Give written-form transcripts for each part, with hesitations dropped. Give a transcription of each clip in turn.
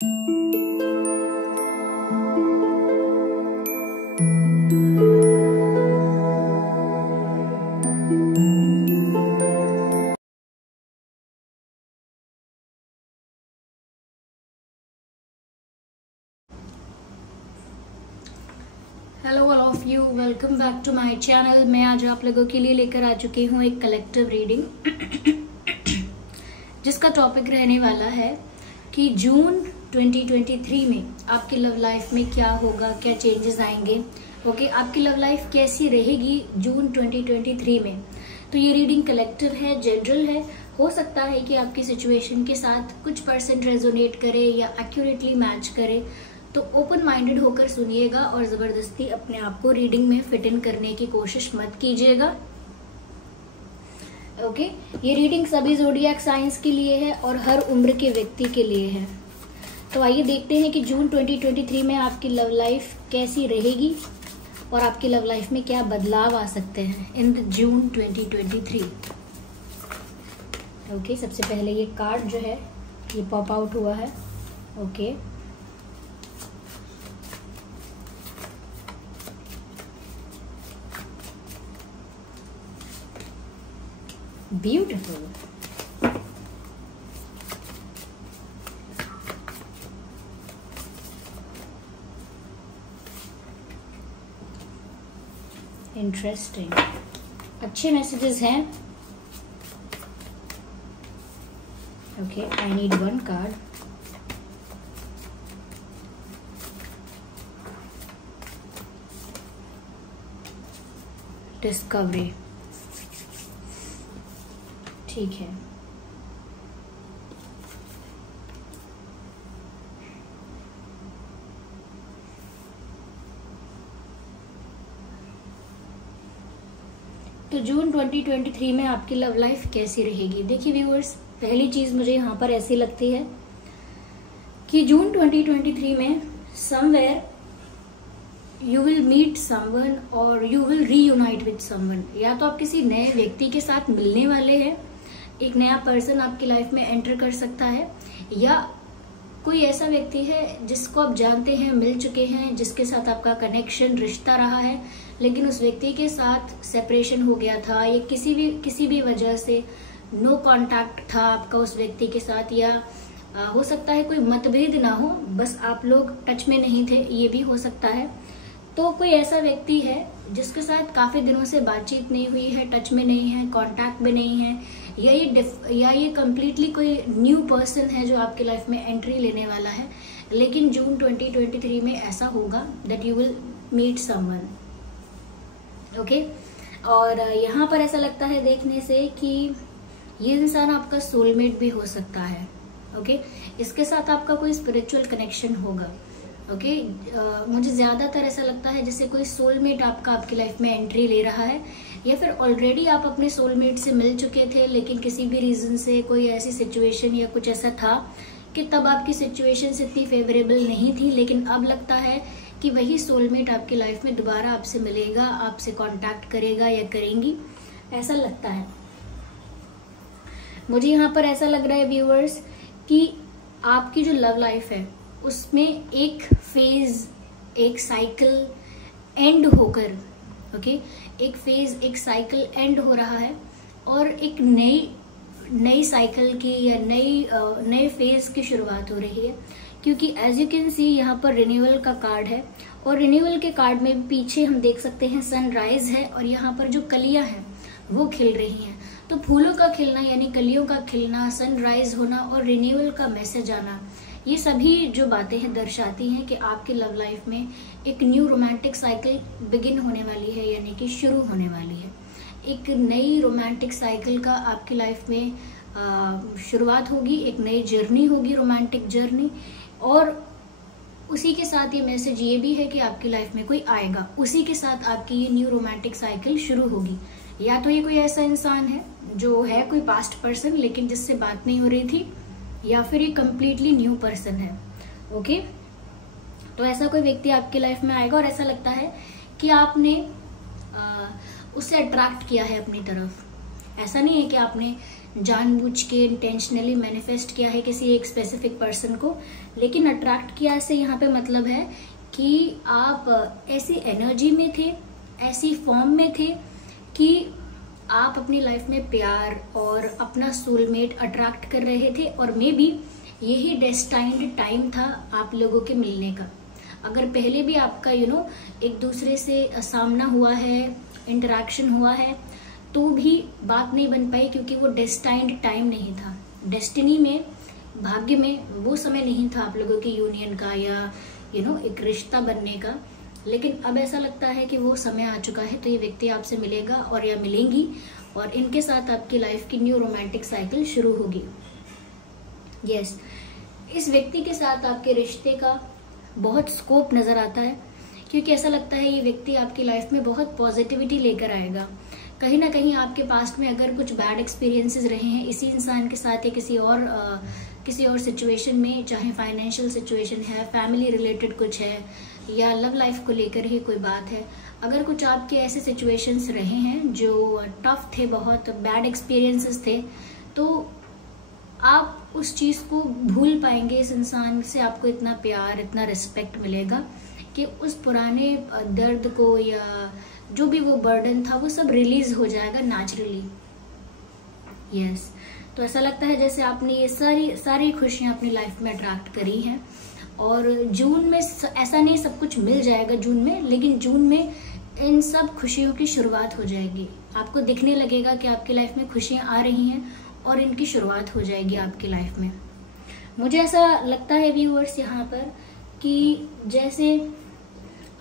Hello all of you, welcome back to my channel. मैं आज आप लोगों के लिए लेकर आ चुकी हूँ एक कलेक्टिव रीडिंग जिसका टॉपिक रहने वाला है कि जून 2023 में आपकी लव लाइफ में क्या होगा, क्या चेंजेस आएंगे। ओके, आपकी लव लाइफ कैसी रहेगी जून 2023 में। तो ये रीडिंग कलेक्टिव है, जनरल है। हो सकता है कि आपकी सिचुएशन के साथ कुछ परसेंट रेजोनेट करे या एक्यूरेटली मैच करे, तो ओपन माइंडेड होकर सुनिएगा और जबरदस्ती अपने आप को रीडिंग में फिट इन करने की कोशिश मत कीजिएगा। ओके, ये रीडिंग सभी ज़ोडिएक साइंस के लिए है और हर उम्र के व्यक्ति के लिए है। तो आइए देखते हैं कि जून 2023 में आपकी लव लाइफ कैसी रहेगी और आपकी लव लाइफ में क्या बदलाव आ सकते हैं इन द जून 2023। ओके, सबसे पहले ये कार्ड जो है ये पॉप आउट हुआ है। Okay, beautiful. इंटरेस्टिंग, अच्छे मैसेजेस हैं। Okay, I need one card. Discovery, ठीक है। तो जून 2023 में आपकी लव लाइफ कैसी रहेगी। देखिए व्यूअर्स, पहली चीज मुझे यहाँ पर ऐसी लगती है कि जून 2023 में somewhere you will meet someone और you will reunite with someone. या तो आप किसी नए व्यक्ति के साथ मिलने वाले हैं, एक नया पर्सन आपकी लाइफ में एंटर कर सकता है, या कोई ऐसा व्यक्ति है जिसको आप जानते हैं, मिल चुके हैं, जिसके साथ आपका कनेक्शन, रिश्ता रहा है, लेकिन उस व्यक्ति के साथ सेपरेशन हो गया था या किसी भी वजह से नो कांटेक्ट था आपका उस व्यक्ति के साथ, या हो सकता है कोई मतभेद ना हो, बस आप लोग टच में नहीं थे, ये भी हो सकता है। तो कोई ऐसा व्यक्ति है जिसके साथ काफी दिनों से बातचीत नहीं हुई है, टच में नहीं है, कांटेक्ट में नहीं है, या ये कंप्लीटली कोई न्यू पर्सन है जो आपकी लाइफ में एंट्री लेने वाला है। लेकिन जून 2023 में ऐसा होगा that you will meet someone. Okay, और यहाँ पर ऐसा लगता है देखने से कि ये इंसान आपका सोलमेट भी हो सकता है। ओके, इसके साथ आपका कोई स्पिरिचुअल कनेक्शन होगा। ओके, मुझे ज्यादातर ऐसा लगता है जैसे कोई सोलमेट आपकी लाइफ में एंट्री ले रहा है, या फिर ऑलरेडी आप अपने सोलमेट से मिल चुके थे, लेकिन किसी भी रीजन से कोई ऐसी सिचुएशन या कुछ ऐसा था कि तब आपकी सिचुएशन इतनी फेवरेबल नहीं थी, लेकिन अब लगता है कि वही सोलमेट आपकी लाइफ में दोबारा आपसे मिलेगा, आपसे कांटेक्ट करेगा या करेंगी, ऐसा लगता है मुझे। यहाँ पर ऐसा लग रहा है व्यूअर्स कि आपकी जो लव लाइफ है उसमें एक फेज, एक साइकिल एंड होकर, ओके, एक फेज, एक साइकिल एंड हो रहा है और एक नई साइकिल की या नए फेज की शुरुआत हो रही है। क्योंकि एज यू कैन सी यहाँ पर रिन्यूअल का कार्ड है और रिन्यूअल के कार्ड में पीछे हम देख सकते हैं सनराइज है और यहाँ पर जो कलियां हैं वो खिल रही हैं। तो फूलों का खिलना यानी कलियों का खिलना, सनराइज होना और रिन्यूअल का मैसेज आना, ये सभी जो बातें हैं दर्शाती हैं कि आपकी लव लाइफ में एक न्यू रोमांटिक साइकिल बिगिन होने वाली है, यानी कि शुरू होने वाली है। एक नई रोमांटिक साइकिल का आपकी लाइफ में शुरुआत होगी, एक नई जर्नी होगी, रोमांटिक जर्नी। और उसी के साथ ये मैसेज ये भी है कि आपकी लाइफ में कोई आएगा, उसी के साथ आपकी ये न्यू रोमांटिक साइकिल शुरू होगी। या तो ये कोई ऐसा इंसान है जो है कोई पास्ट पर्सन लेकिन जिससे बात नहीं हो रही थी, या फिर ये कंप्लीटली न्यू पर्सन है। ओके, तो ऐसा कोई व्यक्ति आपकी लाइफ में आएगा और ऐसा लगता है कि आपने उससे अट्रैक्ट किया है अपनी तरफ। ऐसा नहीं है कि आपने जानबूझ के इंटेंशनली मैनिफेस्ट किया है किसी एक स्पेसिफिक पर्सन को, लेकिन अट्रैक्ट किया से यहाँ पे मतलब है कि आप ऐसी एनर्जी में थे, ऐसी फॉर्म में थे कि आप अपनी लाइफ में प्यार और अपना सोलमेट अट्रैक्ट कर रहे थे, और मे बी यही डेस्टाइन्ड टाइम था आप लोगों के मिलने का। अगर पहले भी आपका एक दूसरे से सामना हुआ है, इंटरेक्शन हुआ है, तो भी बात नहीं बन पाई क्योंकि वो डेस्टाइन्ड टाइम नहीं था। डेस्टिनी में, भाग्य में वो समय नहीं था आप लोगों की यूनियन का या एक रिश्ता बनने का। लेकिन अब ऐसा लगता है कि वो समय आ चुका है, तो ये व्यक्ति आपसे मिलेगा और या मिलेंगी, और इनके साथ आपकी लाइफ की न्यू रोमांटिक साइकिल शुरू होगी। यस, इस व्यक्ति के साथ आपके रिश्ते का बहुत स्कोप नजर आता है, क्योंकि ऐसा लगता है ये व्यक्ति आपकी लाइफ में बहुत पॉजिटिविटी लेकर आएगा। कहीं ना कहीं आपके पास्ट में अगर कुछ बैड एक्सपीरियंसेस रहे हैं इसी इंसान के साथ या किसी और सिचुएशन में, चाहे फाइनेंशियल सिचुएशन है, फैमिली रिलेटेड कुछ है, या लव लाइफ को लेकर ही कोई बात है, अगर कुछ आपके ऐसे सिचुएशंस रहे हैं जो टफ थे, बहुत बैड एक्सपीरियंसेस थे, तो आप उस चीज़ को भूल पाएंगे। इस इंसान से आपको इतना प्यार, इतना रिस्पेक्ट मिलेगा कि उस पुराने दर्द को या जो भी वो बर्डन था वो सब रिलीज हो जाएगा नेचुरली। यस, तो ऐसा लगता है जैसे आपने ये सारी खुशियां अपनी लाइफ में अट्रैक्ट करी हैं, और जून में ऐसा नहीं सब कुछ मिल जाएगा जून में, लेकिन जून में इन सब खुशियों की शुरुआत हो जाएगी। आपको दिखने लगेगा कि आपकी लाइफ में खुशियां आ रही हैं और इनकी शुरुआत हो जाएगी आपकी लाइफ में। मुझे ऐसा लगता है व्यूअर्स यहाँ पर कि जैसे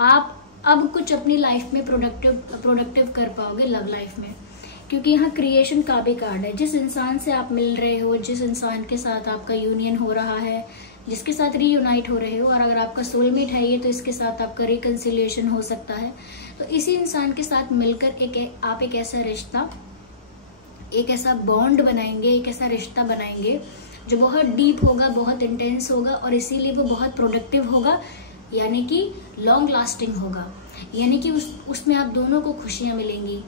आप अब कुछ अपनी लाइफ में प्रोडक्टिव कर पाओगे लव लाइफ में, क्योंकि यहाँ क्रिएशन का भी कार्ड है। जिस इंसान से आप मिल रहे हो, जिस इंसान के साथ आपका यूनियन हो रहा है, जिसके साथ रीयूनाइट हो रहे हो, और अगर आपका सोलमेट है ये, तो इसके साथ आपका रिकंसिलिएशन हो सकता है। तो इसी इंसान के साथ मिलकर आप एक ऐसा रिश्ता, एक ऐसा बॉन्ड बनाएंगे, एक ऐसा रिश्ता बनाएंगे जो बहुत डीप होगा, बहुत इंटेंस होगा, और इसीलिए वो बहुत प्रोडक्टिव होगा, यानी कि लॉन्ग लास्टिंग होगा। यानी कि उसमें आप दोनों को खुशियां मिलेंगी,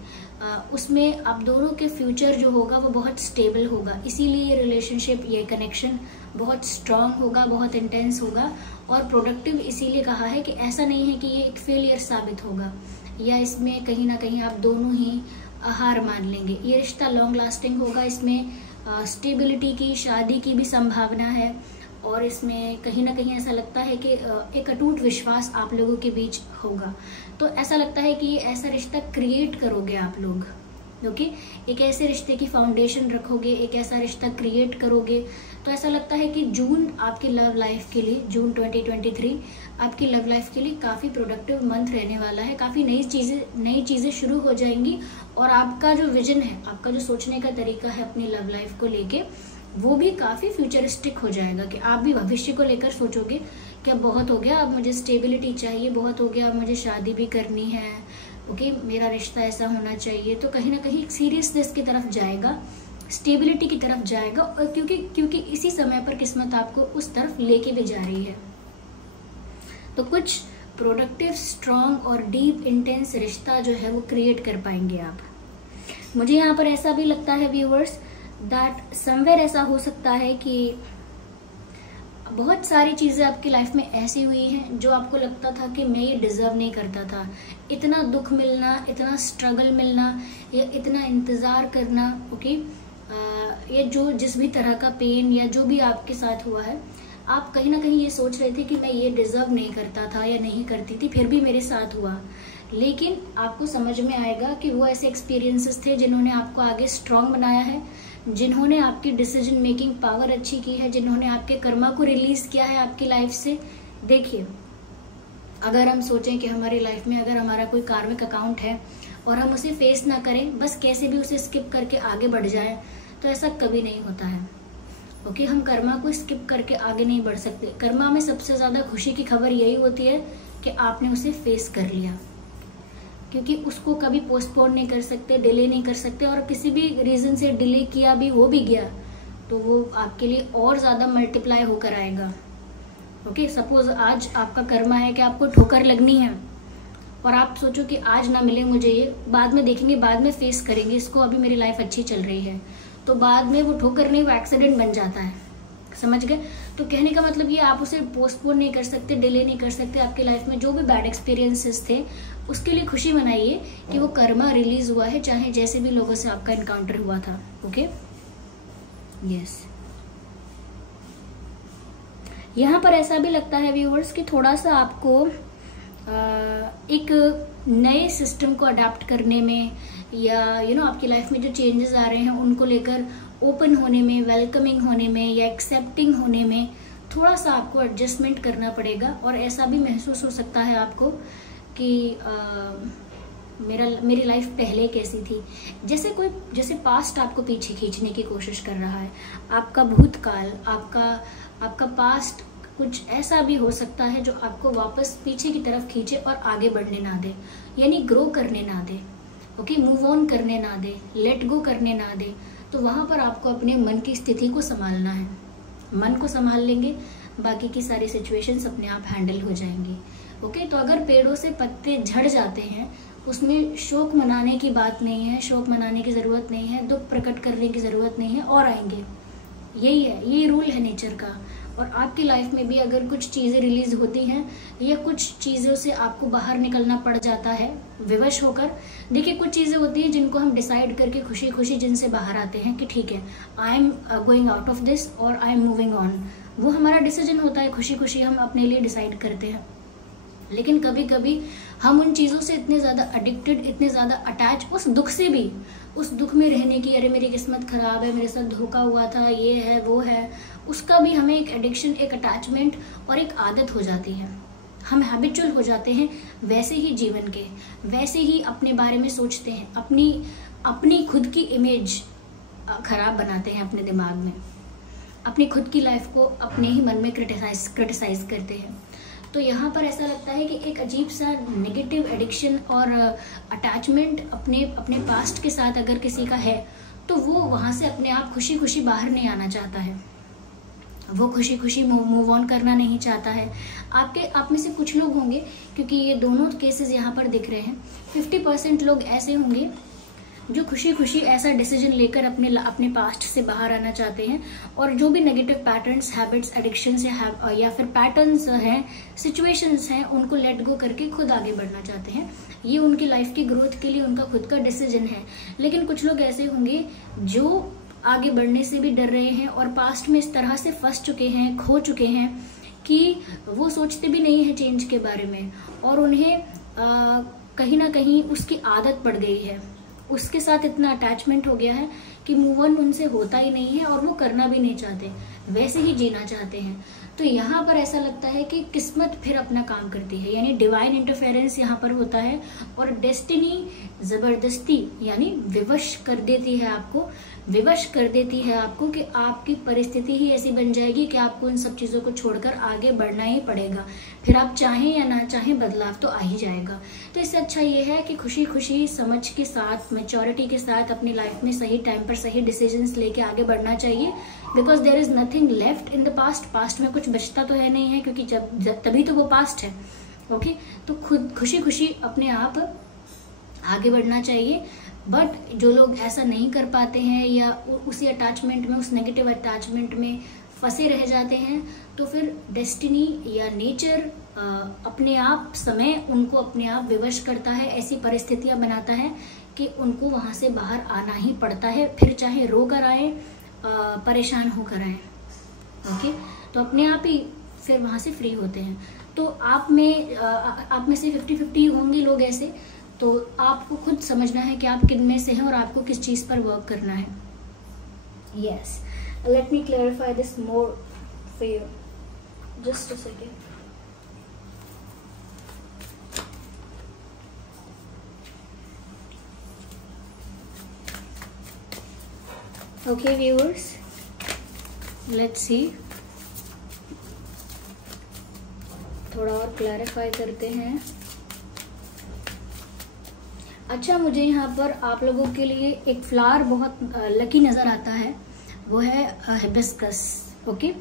उसमें आप दोनों के फ्यूचर जो होगा वो बहुत स्टेबल होगा। इसीलिए ये रिलेशनशिप, ये कनेक्शन बहुत स्ट्रांग होगा, बहुत इंटेंस होगा और प्रोडक्टिव इसीलिए कहा है कि ऐसा नहीं है कि ये एक फेलियर साबित होगा या इसमें कहीं ना कहीं आप दोनों ही हार मान लेंगे। ये रिश्ता लॉन्ग लास्टिंग होगा, इसमें स्टेबिलिटी की, शादी की भी संभावना है, और इसमें कहीं ना कहीं ऐसा लगता है कि एक अटूट विश्वास आप लोगों के बीच होगा। तो ऐसा लगता है कि ऐसा रिश्ता क्रिएट करोगे आप लोग, ओके, एक ऐसे रिश्ते की फाउंडेशन रखोगे, एक ऐसा रिश्ता क्रिएट करोगे। तो ऐसा लगता है कि जून आपकी लव लाइफ के लिए, जून 2023 आपकी लव लाइफ के लिए काफ़ी प्रोडक्टिव मंथ रहने वाला है। काफ़ी नई चीज़ें शुरू हो जाएंगी, और आपका जो विजन है, आपका जो सोचने का तरीका है अपनी लव लाइफ को लेके, वो भी काफ़ी फ्यूचरिस्टिक हो जाएगा कि आप भी भविष्य को लेकर सोचोगे कि अब बहुत हो गया, अब मुझे स्टेबिलिटी चाहिए, बहुत हो गया, अब मुझे शादी भी करनी है, ओके, मेरा रिश्ता ऐसा होना चाहिए। तो कहीं ना कहीं सीरियसनेस की तरफ जाएगा, स्टेबिलिटी की तरफ जाएगा, और क्योंकि इसी समय पर किस्मत आपको उस तरफ लेके भी जा रही है। तो कुछ प्रोडक्टिव, स्ट्रॉन्ग और डीप इंटेंस रिश्ता जो है वो क्रिएट कर पाएंगे आप। मुझे यहाँ पर ऐसा भी लगता है व्यूअर्स दैट समवेयर ऐसा हो सकता है कि बहुत सारी चीज़ें आपकी लाइफ में ऐसी हुई हैं जो आपको लगता था कि मैं ये डिजर्व नहीं करता था। इतना दुख मिलना, इतना स्ट्रगल मिलना, या इतना इंतज़ार करना, ओके, ये जो जिस भी तरह का पेन या जो भी आपके साथ हुआ है, आप कहीं ना कहीं ये सोच रहे थे कि मैं ये डिजर्व नहीं करता था या नहीं करती थी, फिर भी मेरे साथ हुआ। लेकिन आपको समझ में आएगा कि वो ऐसे एक्सपीरियंसेस थे जिन्होंने आपको आगे स्ट्रांग बनाया है, जिन्होंने आपकी डिसीजन मेकिंग पावर अच्छी की है, जिन्होंने आपके कर्मा को रिलीज किया है आपकी लाइफ से। देखिए, अगर हम सोचें कि हमारी लाइफ में अगर हमारा कोई कार्मिक अकाउंट है और हम उसे फेस ना करें, बस कैसे भी उसे स्किप करके आगे बढ़ जाएं, तो ऐसा कभी नहीं होता है। ओके, हम कर्मा को स्किप करके आगे नहीं बढ़ सकते। कर्मा में सबसे ज्यादा खुशी की खबर यही होती है कि आपने उसे फेस कर लिया, क्योंकि उसको कभी पोस्टपोन नहीं कर सकते, डिले नहीं कर सकते, और किसी भी रीजन से डिले किया भी, हो भी गया, तो वो आपके लिए और ज्यादा मल्टीप्लाई होकर आएगा। ओके, सपोज आज आपका कर्मा है कि आपको ठोकर लगनी है और आप सोचो कि आज ना मिले मुझे, ये बाद में देखेंगे, बाद में फेस करेंगे इसको, अभी मेरी लाइफ अच्छी चल रही है, तो बाद में वो ठोकर नहीं, वो एक्सीडेंट बन जाता है। समझ गए? तो कहने का मतलब ये, आप उसे पोस्टपोन नहीं कर सकते, डिले नहीं कर सकते। आपके लाइफ में जो भी बैड एक्सपीरियंसेस थे उसके लिए खुशी मनाइए कि वो कर्मा रिलीज हुआ है, चाहे जैसे भी लोगों से आपका एनकाउंटर हुआ था। Okay, yes. यहाँ पर ऐसा भी लगता है व्यूअर्स कि थोड़ा सा आपको एक नए सिस्टम को अडाप्ट करने में, या आपकी लाइफ में जो चेंजेस आ रहे हैं उनको लेकर ओपन होने में, वेलकमिंग होने में या एक्सेप्टिंग होने में थोड़ा सा आपको एडजस्टमेंट करना पड़ेगा। और ऐसा भी महसूस हो सकता है आपको कि मेरी लाइफ पहले कैसी थी, जैसे पास्ट आपको पीछे खींचने की कोशिश कर रहा है। आपका भूतकाल, आपका पास्ट कुछ ऐसा भी हो सकता है जो आपको वापस पीछे की तरफ खींचे और आगे बढ़ने ना दे, यानी ग्रो करने ना दे। ओके, मूव ऑन करने ना दे, लेट गो करने ना दे। तो वहां पर आपको अपने मन की स्थिति को संभालना है। मन को संभाल लेंगे, बाकी की सारी सिचुएशंस अपने आप हैंडल हो जाएंगी। ओके, तो अगर पेड़ों से पत्ते झड़ जाते हैं, उसमें शोक मनाने की बात नहीं है, शोक मनाने की जरूरत नहीं है, दुख प्रकट करने की जरूरत नहीं है, और आएंगे। यही है, ये रूल है नेचर का। और आपकी लाइफ में भी अगर कुछ चीजें रिलीज होती हैं या कुछ चीजों से आपको बाहर निकलना पड़ जाता है विवश होकर, देखिए कुछ चीजें होती हैं जिनको हम डिसाइड करके खुशी खुशी जिनसे बाहर आते हैं कि ठीक है, I am going out of this और आई एम मूविंग ऑन। वो हमारा डिसीजन होता है, खुशी खुशी हम अपने लिए डिसाइड करते हैं। लेकिन कभी कभी हम उन चीजों से इतने ज्यादा एडिक्टेड, इतने ज्यादा अटैच, उस दुख से भी, उस दुख में रहने की, अरे मेरी किस्मत खराब है, मेरे साथ धोखा हुआ था, ये है वो है, उसका भी हमें एक एडिक्शन, एक अटैचमेंट और एक आदत हो जाती है। हम हैबिचुअल हो जाते हैं वैसे ही जीवन के, वैसे ही अपने बारे में सोचते हैं, अपनी खुद की इमेज खराब बनाते हैं अपने दिमाग में, अपनी खुद की लाइफ को अपने ही मन में क्रिटिसाइज करते हैं। तो यहाँ पर ऐसा लगता है कि एक अजीब सा नेगेटिव एडिक्शन और अटैचमेंट अपने पास्ट के साथ अगर किसी का है, तो वो वहाँ से अपने आप खुशी खुशी बाहर नहीं आना चाहता है, वो खुशी खुशी मूव ऑन करना नहीं चाहता है। आप में से कुछ लोग होंगे, क्योंकि ये दोनों केसेस यहाँ पर दिख रहे हैं, 50% लोग ऐसे होंगे जो खुशी खुशी ऐसा डिसीजन लेकर अपने पास्ट से बाहर आना चाहते हैं, और जो भी नेगेटिव पैटर्न्स, हैबिट्स, एडिक्शंस या फिर पैटर्न्स हैं, सिचुएशंस हैं, उनको लेट गो करके खुद आगे बढ़ना चाहते हैं। ये उनकी लाइफ की ग्रोथ के लिए उनका खुद का डिसीजन है। लेकिन कुछ लोग ऐसे होंगे जो आगे बढ़ने से भी डर रहे हैं और पास्ट में इस तरह से फंस चुके हैं, खो चुके हैं कि वो सोचते भी नहीं है चेंज के बारे में, और उन्हें कहीं ना कहीं उसकी आदत पड़ गई है, उसके साथ इतना अटैचमेंट हो गया है कि मूव ऑन उनसे होता ही नहीं है, और वो करना भी नहीं चाहते, वैसे ही जीना चाहते हैं। तो यहाँ पर ऐसा लगता है कि किस्मत फिर अपना काम करती है, यानी डिवाइन इंटरफेरेंस यहाँ पर होता है, और डेस्टिनी जबरदस्ती यानी विवश कर देती है आपको, विवश कर देती है आपको कि आपकी परिस्थिति ही ऐसी बन जाएगी कि आपको इन सब चीजों को छोड़कर आगे बढ़ना ही पड़ेगा। फिर आप चाहें या ना चाहें, बदलाव तो आ ही जाएगा। तो इससे अच्छा ये है कि खुशी खुशी, समझ के साथ, मैच्योरिटी के साथ अपनी लाइफ में सही टाइम पर सही डिसीजंस लेके आगे बढ़ना चाहिए। Because there is nothing left in the past. Past में कुछ बचता तो है नहीं है, क्योंकि जब तभी तो वो पास्ट है। ओके, तो खुद खुशी खुशी अपने आप आगे बढ़ना चाहिए। बट जो लोग ऐसा नहीं कर पाते हैं या उसी अटैचमेंट में, उस नेगेटिव अटैचमेंट में फंसे रह जाते हैं, तो फिर डेस्टिनी या नेचर अपने आप, समय उनको अपने आप विवश करता है, ऐसी परिस्थितियां बनाता है कि उनको वहां से बाहर आना ही पड़ता है, फिर चाहे रो कर आए, परेशान होकर आए। ओके, तो अपने आप ही फिर वहां से फ्री होते हैं। तो आप में से 50-50 होंगे लोग ऐसे। तो आपको खुद समझना है कि आप किन में से हैं और आपको किस चीज पर वर्क करना है। Yes, let me clarify this more for you, just a second. Okay viewers, let's see, थोड़ा और क्लैरिफाई करते हैं। अच्छा, मुझे यहाँ पर आप लोगों के लिए एक फ्लावर बहुत लकी नज़र आता है, वो है हिबिस्कस। ओके,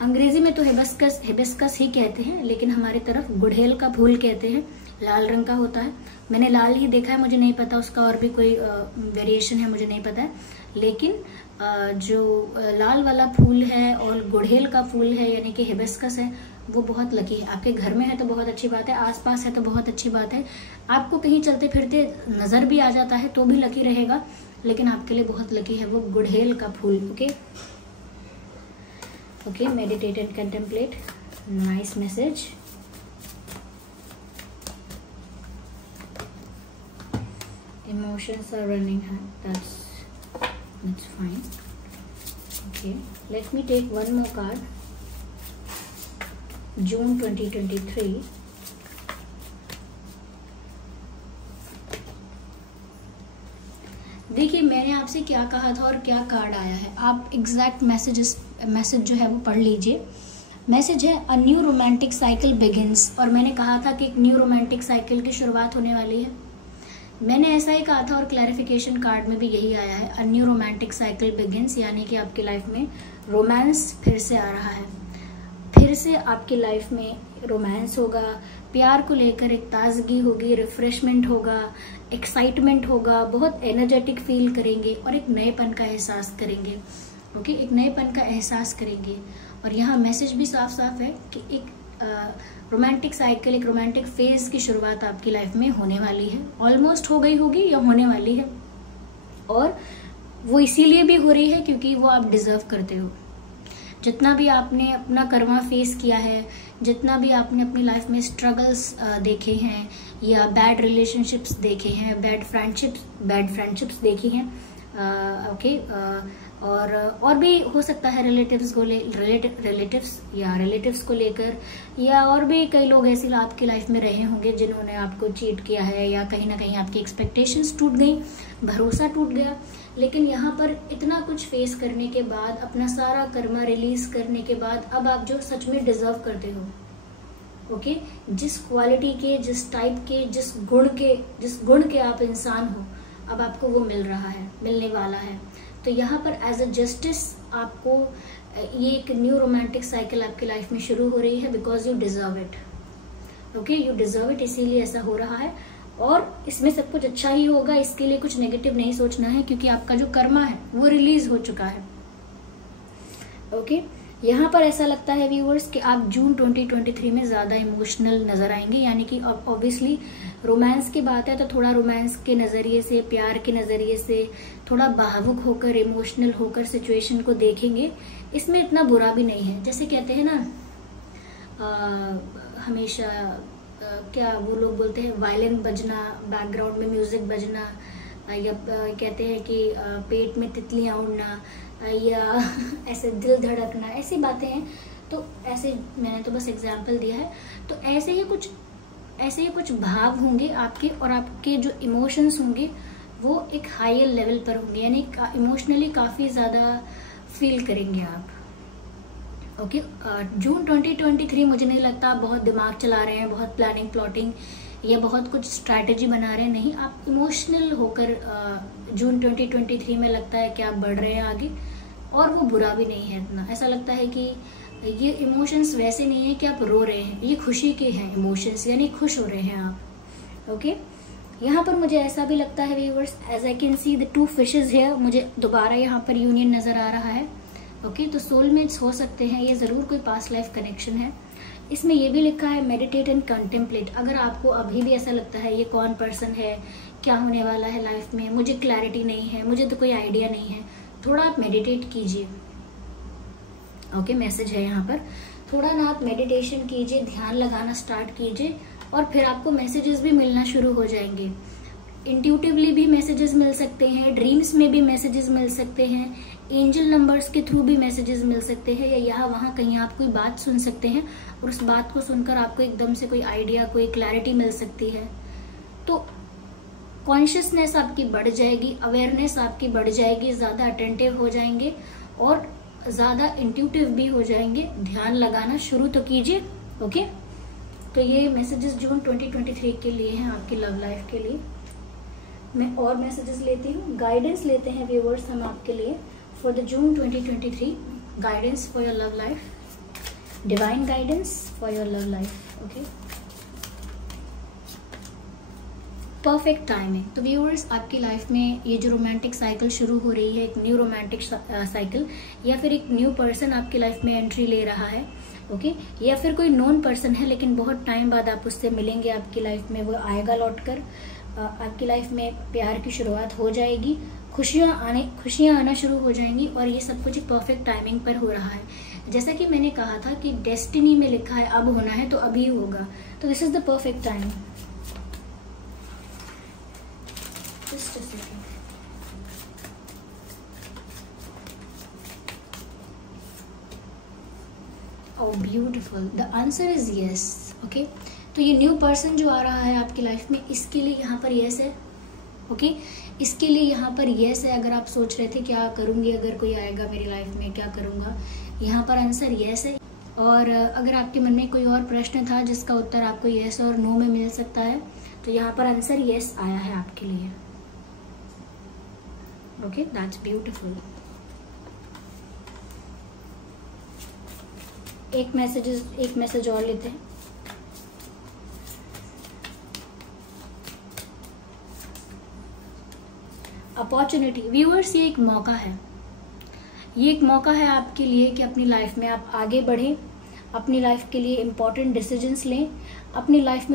अंग्रेजी में तो हिबिस्कस ही कहते हैं, लेकिन हमारी तरफ गुड़हेल का फूल कहते हैं। लाल रंग का होता है, मैंने लाल ही देखा है, मुझे नहीं पता उसका और भी कोई वेरिएशन है, मुझे नहीं पता है। लेकिन जो लाल वाला फूल है और गुड़हेल का फूल है यानी कि हिबिस्कस है, वो बहुत लकी है। आपके घर में है तो बहुत अच्छी बात है, आसपास है तो बहुत अच्छी बात है, आपको कहीं चलते फिरते नजर भी आ जाता है तो भी लकी रहेगा, लेकिन आपके लिए बहुत लकी है वो गुड़हेल का फूल। Okay, meditate and contemplate. Nice message. Emotions are running high. That's fine. Okay, let me take one more card. June 2023. देखिए मैंने आपसे क्या कहा था और क्या कार्ड आया है, आप एग्जैक्ट मैसेज जो है वो पढ़ लीजिए। मैसेज है a new romantic cycle begins, और मैंने कहा था कि एक न्यू रोमांटिक साइकिल की शुरुआत होने वाली है। मैंने ऐसा ही कहा था और क्लैरिफिकेशन कार्ड में भी यही आया है, a new romantic cycle begins, यानी कि आपकी लाइफ में रोमांस फिर से आ रहा है। फिर से आपकी लाइफ में रोमांस होगा, प्यार को लेकर एक ताजगी होगी, रिफ्रेशमेंट होगा, एक्साइटमेंट होगा, बहुत एनर्जेटिक फील करेंगे और एक नएपन का एहसास करेंगे। ओके, एक नएपन का एहसास करेंगे। और यहाँ मैसेज भी साफ साफ है कि एक रोमांटिक साइकिल, एक रोमांटिक फेज की शुरुआत आपकी लाइफ में होने वाली है। ऑलमोस्ट हो गई होगी या होने वाली है, और वो इसीलिए भी हो रही है क्योंकि वो आप डिजर्व करते हो। जितना भी आपने अपना कर्मा फेस किया है, जितना भी आपने अपनी लाइफ में स्ट्रगल्स देखे हैं या बैड रिलेशनशिप्स देखे हैं, बैड फ्रेंडशिप्स देखी हैं, और भी हो सकता है रिलेटिव्स को लेकर, या और भी कई लोग ऐसे आपकी लाइफ में रहे होंगे जिन्होंने आपको चीट किया है, या कहीं ना कहीं आपकी एक्सपेक्टेशंस टूट गई, भरोसा टूट गया। लेकिन यहाँ पर इतना कुछ फेस करने के बाद, अपना सारा कर्मा रिलीज करने के बाद, अब आप जो सच में डिजर्व करते हो, ओके, जिस क्वालिटी के, जिस टाइप के, जिस गुण के आप इंसान हो, अब आपको वो मिलने वाला है। तो यहाँ पर एज अ जस्टिस आपको ये एक न्यू रोमांटिक साइकिल आपकी लाइफ में शुरू हो रही है, because you deserve it. Okay, you deserve it, इसीलिए ऐसा हो रहा है। और इसमें सब कुछ अच्छा ही होगा, इसके लिए कुछ नेगेटिव नहीं सोचना है, क्योंकि आपका जो कर्मा है वो रिलीज हो चुका है। ओके, यहाँ पर ऐसा लगता है व्यूअर्स कि आप जून 2023 में ज्यादा इमोशनल नजर आएंगे, यानी कि ऑब्वियसली रोमांस की बात है तो थोड़ा रोमांस के नजरिए से, प्यार के नजरिए से थोड़ा भावुक होकर, इमोशनल होकर सिचुएशन को देखेंगे। इसमें इतना बुरा भी नहीं है। जैसे कहते हैं ना, हमेशा क्या वो लोग बोलते हैं, वायलिन बजना, बैकग्राउंड में म्यूजिक बजना, या कहते हैं कि पेट में तितलियां उड़ना, या ऐसे दिल धड़कना, ऐसी बातें हैं। तो ऐसे मैंने तो बस एग्जाम्पल दिया है। तो ऐसे ही कुछ भाव होंगे आपके, और आपके जो इमोशंस होंगे वो एक हायर लेवल पर होंगे, यानी इमोशनली काफी ज्यादा फील करेंगे आप। ओके, जून 2023 मुझे नहीं लगता आप बहुत दिमाग चला रहे हैं, बहुत प्लानिंग प्लॉटिंग या बहुत कुछ स्ट्रैटेजी बना रहे हैं, नहीं, आप इमोशनल होकर जून 2023 में लगता है कि आप बढ़ रहे हैं आगे। और वो बुरा भी नहीं है इतना, ऐसा लगता है कि ये इमोशंस वैसे नहीं है कि आप रो रहे हैं, ये खुशी के हैं इमोशंस, यानी खुश हो रहे हैं आप। ओके, यहाँ पर मुझे ऐसा भी लगता है viewers, as I can see the 2 fishes है, मुझे दोबारा यहाँ पर यूनियन नजर आ रहा है। ओके, तो सोलमेट्स हो सकते हैं, ये जरूर कोई पास्ट लाइफ कनेक्शन है। इसमें ये भी लिखा है मेडिटेट एंड कंटेम्पलेट। अगर आपको अभी भी ऐसा लगता है ये कौन पर्सन है, क्या होने वाला है लाइफ में, मुझे क्लैरिटी नहीं है, मुझे तो कोई आइडिया नहीं है, थोड़ा आप मेडिटेट कीजिए। ओके, मैसेज है यहाँ पर, थोड़ा ना आप मेडिटेशन कीजिए, ध्यान लगाना स्टार्ट कीजिए, और फिर आपको मैसेजेस भी मिलना शुरू हो जाएंगे। इंट्यूटिवली भी मैसेजेस मिल सकते हैं, ड्रीम्स में भी मैसेजेस मिल सकते हैं, एंजल नंबर्स के थ्रू भी मैसेजेस मिल सकते हैं, या यहाँ वहाँ कहीं आप कोई बात सुन सकते हैं और उस बात को सुनकर आपको एकदम से कोई आइडिया, कोई क्लैरिटी मिल सकती है। तो कॉन्शियसनेस आपकी बढ़ जाएगी, अवेयरनेस आपकी बढ़ जाएगी, ज्यादा अटेंटिव हो जाएंगे और ज्यादा इंट्यूटिव भी हो जाएंगे। ध्यान लगाना शुरू तो कीजिए। ओके, तो ये मैसेजेस जून 2023 के लिए हैं, आपकी लव लाइफ के लिए। मैं और मैसेजेस लेती हूँ, गाइडेंस लेते हैं व्यूअर्स हम आपके लिए for the June 2023, guidance for your love life. Divine guidance for your love life. Okay, perfect timing. तो व्यूअर्स, आपकी लाइफ में ये जो रोमांटिक साइकिल शुरू हो रही है, एक न्यू रोमांटिक साइकिल, या फिर एक न्यू पर्सन आपकी लाइफ में एंट्री ले रहा है, ओके, या फिर कोई नॉन पर्सन है लेकिन बहुत टाइम बाद आप उससे मिलेंगे आपकी लाइफ में, वो आएगा लौट कर। आपकी लाइफ में प्यार की शुरुआत हो जाएगी, खुशियाँ आना शुरू हो जाएंगी, और ये सब कुछ परफेक्ट टाइमिंग पर हो रहा है। जैसा कि मैंने कहा था कि डेस्टिनी में लिखा है अब होना है तो अभी होगा, तो this is the perfect time. Just a second. Oh, beautiful. The answer is yes. Okay. तो ये न्यू पर्सन जो आ रहा है आपकी लाइफ में, इसके लिए यहाँ पर यस है। ओके, इसके लिए यहाँ पर यस है। अगर आप सोच रहे थे क्या करूँगी अगर कोई आएगा मेरी लाइफ में, क्या करूँगा, यहाँ पर आंसर यस है। और अगर आपके मन में कोई और प्रश्न था जिसका उत्तर आपको यस और नो में मिल सकता है, तो यहाँ पर आंसर यस आया है आपके लिए। Okay, that's beautiful. एक मैसेज और लेते हैं। अपॉर्चुनिटी। व्यूअर्स, ये एक मौका है, ये एक मौका है आपके लिए कि अपनी लाइफ में आप आगे बढ़ें, अपनी लाइफ के लिए इम्पोर्टेंट डिसीजंस लें। अपनी लाइफ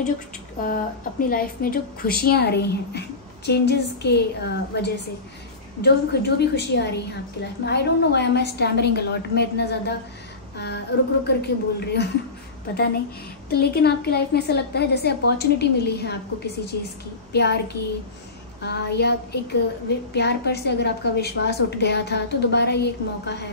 में जो खुशियाँ आ रही हैं चेंजेस के वजह से, जो भी खुशी आ रही है आपकी लाइफ में। I don't know why am I stammering a lot, मैं इतना ज़्यादा रुक करके बोल रही हूँ पता नहीं। तो लेकिन आपकी लाइफ में ऐसा लगता है जैसे अपॉर्चुनिटी मिली है आपको किसी चीज़ की, प्यार की, या एक प्यार पर से अगर आपका विश्वास उठ गया था तो दोबारा ये एक मौका है।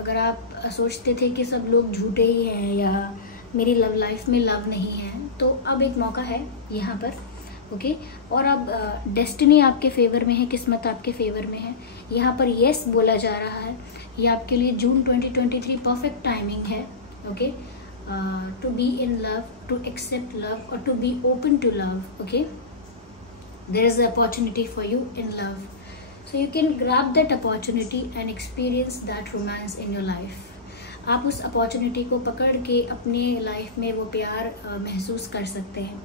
अगर आप सोचते थे कि सब लोग झूठे ही हैं या मेरी लव लाइफ में लव नहीं है, तो अब एक मौका है यहाँ पर। ओके, और अब डेस्टिनी आपके फेवर में है, किस्मत आपके फेवर में है। यहाँ पर यस बोला जा रहा है। ये आपके लिए जून 2023 परफेक्ट टाइमिंग है। Okay, to be in love, to accept love और to be open to love. Okay, there is opportunity for you in love, so you can grab that opportunity and experience that romance in your life. आप उस opportunity को पकड़ के अपनी life में वो प्यार महसूस कर सकते हैं।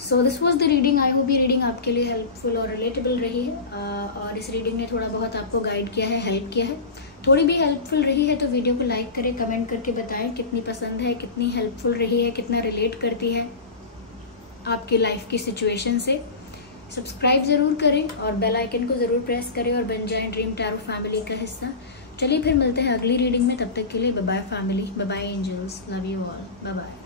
So this was the reading. I hope ये रीडिंग आपके लिए हेल्पफुल और रिलेटेबल रही है, और इस रीडिंग ने थोड़ा बहुत आपको गाइड किया है, हेल्प किया है। थोड़ी भी हेल्पफुल रही है तो वीडियो को लाइक करें, कमेंट करके बताएं कितनी पसंद है, कितनी हेल्पफुल रही है, कितना रिलेट करती है आपकी लाइफ की सिचुएशन से। सब्सक्राइब ज़रूर करें और बेल आइकन को ज़रूर प्रेस करें और बन जाएं ड्रीम टैरो फैमिली का हिस्सा। चलिए फिर मिलते हैं अगली रीडिंग में, तब तक के लिए bye bye family, bye bye angels, love you all, bye bye.